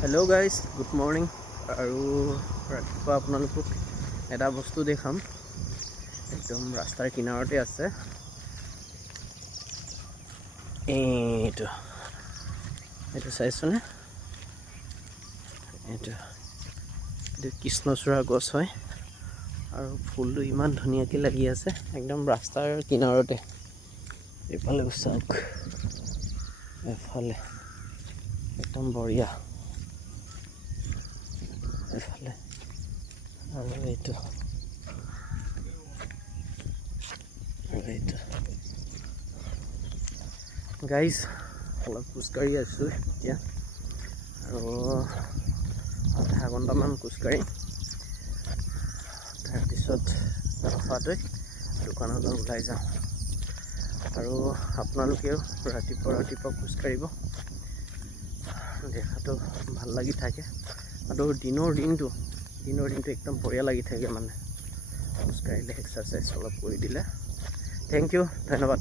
Hello guys good morning আৰু ৰাতিপুৱা আপোনালোকক এটা বস্তু দেখাম একদম ৰাস্তাৰ কিনাৰতে আছে এইটো চাইছনে এইটো কৃষ্ণচূড়া গছ হয় আৰু ফুলটো ইমান ধুনীয়াকৈ লাগি আছে একদম ৰাস্তাৰ কিনাৰতে এইফালে চাওক এফালে একদম বঢ়িয়া এফালে আৰু এইটো গাইজ অলপ খোজকাঢ়ি আছোঁ এতিয়া আৰু আধা ঘণ্টামান খোজকাঢ়ি তাৰপিছত দফাকৈ দোকানলৈ ওলাই যাওঁ আৰু আপোনালোকেও ৰাতিপুৱা খোজকাঢ়িব দেখাটো ভাল লাগি থাকে আৰু দিনৰ দিনটো একদম বঢ়িয়া লাগি থাকে মানে খোজকাঢ়িলে এক্সাৰচাইজ অলপ কৰি দিলে থেংক ইউ ধন্যবাদ।